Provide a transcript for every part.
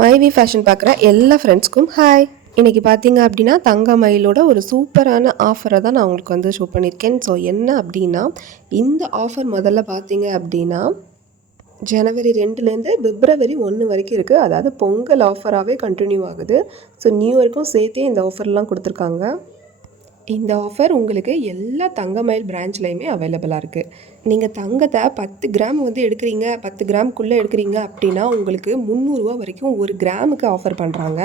மைவி ஃபேஷன் பார்க்குற எல்லா ஃப்ரெண்ட்ஸ்க்கும் ஹாய். இன்றைக்கி பார்த்தீங்க அப்படின்னா தங்கமயிலோட ஒரு சூப்பரான ஆஃபரை தான் நான் உங்களுக்கு வந்து ஷோ பண்ணியிருக்கேன். ஸோ என்ன அப்படின்னா, இந்த ஆஃபர் முதல்ல பார்த்தீங்க அப்படின்னா ஜனவரி 2லேருந்து பிப்ரவரி 1 வரைக்கும் இருக்குது. அதாவது பொங்கல் ஆஃபராகவே கண்டினியூ ஆகுது. ஸோ நியூ இயர்க்கும் சேர்த்தே இந்த ஆஃபர்லாம் கொடுத்துருக்காங்க. இந்த ஆஃபர் உங்களுக்கு எல்லா தங்கமயில் பிரான்ச்லேயுமே அவைலபிளாக இருக்குது. நீங்கள் தங்கத்தை 10 கிராம் வந்து எடுக்கிறீங்க, 10 கிராமுக்குள்ளே எடுக்கிறீங்க அப்படின்னா உங்களுக்கு 300 ரூபா வரைக்கும் ஒரு கிராமுக்கு ஆஃபர் பண்ணுறாங்க.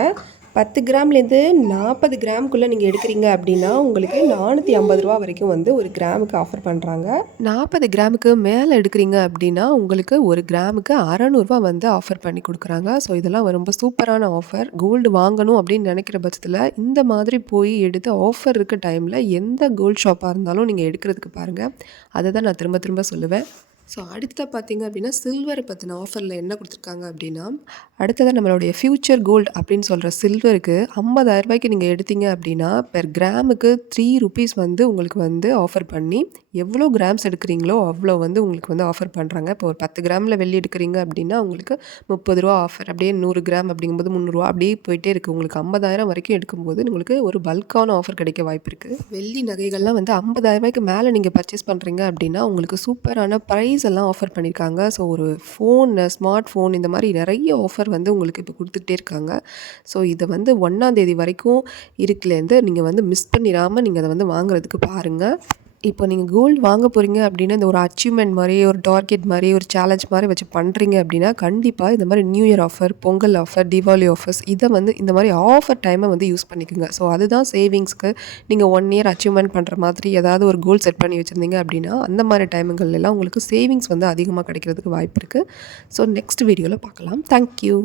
10 கிராம்லேருந்து 40 கிராமுக்குள்ளே நீங்கள் எடுக்கிறீங்க அப்படின்னா உங்களுக்கு 450 ரூபா வரைக்கும் வந்து ஒரு கிராமுக்கு ஆஃபர் பண்ணுறாங்க. 40 கிராமுக்கு மேலே எடுக்கிறீங்க அப்படின்னா உங்களுக்கு ஒரு கிராமுக்கு 600 ரூபா வந்து ஆஃபர் பண்ணி கொடுக்குறாங்க. ஸோ இதெல்லாம் ரொம்ப சூப்பரான ஆஃபர். கோல்டு வாங்கணும் அப்படின்னு நினைக்கிற பட்சத்தில் இந்த மாதிரி போய் எடுத்து ஆஃபர் இருக்க டைமில் எந்த கோல்டு ஷாப்பாக இருந்தாலும் நீங்கள் எடுக்கிறதுக்கு பாருங்கள். அதை தான் நான் திரும்ப திரும்ப சொல்லுவேன். ஸோ அடுத்த பார்த்திங்க அப்படின்னா சில்வரை பற்றின ஆஃபரில் என்ன கொடுத்துருக்காங்க அப்படின்னா, அடுத்ததாக நம்மளுடைய ஃப்யூச்சர் கோல்டு அப்படின்னு சொல்கிற சில்வருக்கு 50,000 ரூபாய்க்கு நீங்கள் எடுத்தீங்க அப்படின்னா பெர் கிராமுக்கு 3 ருபீஸ் வந்து உங்களுக்கு வந்து ஆஃபர் பண்ணி எவ்வளோ கிராம்ஸ் எடுக்கிறீங்களோ அவ்வளோ வந்து உங்களுக்கு வந்து ஆஃபர் பண்ணுறாங்க. இப்போ ஒரு 10 கிராமில் வெள்ளி எடுக்கிறீங்க அப்படின்னா உங்களுக்கு 30 ரூபா ஆஃபர், அப்படியே 100 கிராம் அப்படிங்கும்போது 300 ரூபா அப்படியே போயிட்டே இருக்குது. உங்களுக்கு 50,000 வரைக்கும் எடுக்கும்போது உங்களுக்கு ஒரு பல்கான ஆஃபர் கிடைக்க வாய்ப்பு இருக்குது. வெள்ளி நகைகள்லாம் வந்து 50,000 ரூபாய்க்கு மேலே நீங்கள் பர்ச்சேஸ் பண்ணுறீங்க அப்படின்னா உங்களுக்கு சூப்பரான ப்ரைஸ் எல்லாம் ஆஃபர் பண்ணியிருக்காங்க. ஸோ ஒரு ஃபோன், ஸ்மார்ட் ஃபோன் இந்த மாதிரி நிறைய ஆஃபர் வந்து உங்களுக்கு இப்போ கொடுத்துக்கிட்டே இருக்காங்க. ஸோ இதை வந்து 1ஆம் தேதி வரைக்கும் இருக்குலேருந்து நீங்கள் வந்து மிஸ் பண்ணிடாமல் நீங்கள் அதை வந்து வாங்குறதுக்கு பாருங்கள். இப்போ நீங்கள் கோல்டு வாங்க போகிறீங்க அப்படின்னா இந்த ஒரு அச்சீவ்மெண்ட் மாதிரி, ஒரு டார்கெட் மாதிரி, ஒரு சேலஞ்ச் மாதிரி வச்சு பண்ணுறீங்க அப்படின்னா கண்டிப்பாக இந்த மாதிரி new year offer, Pongal offer, Deepavali offers இதை வந்து இந்த மாதிரி ஆஃபர் டைமை வந்து யூஸ் பண்ணிக்கோங்க. ஸோ அதுதான் சேவிங்ஸ்க்கு நீங்கள் 1 இயர் அச்சீவ்மெண்ட் பண்ணுற மாதிரி ஏதாவது ஒரு கோல் செட் பண்ணி வச்சுருந்தீங்க அப்படின்னா அந்த மாதிரி டைமுங்கள்லாம் உங்களுக்கு சேவிங்ஸ் வந்து அதிகமாக கிடைக்கிறதுக்கு வாய்ப்பு இருக்குது. ஸோ நெக்ஸ்ட் வீடியோவில் பார்க்கலாம். தேங்க்யூ.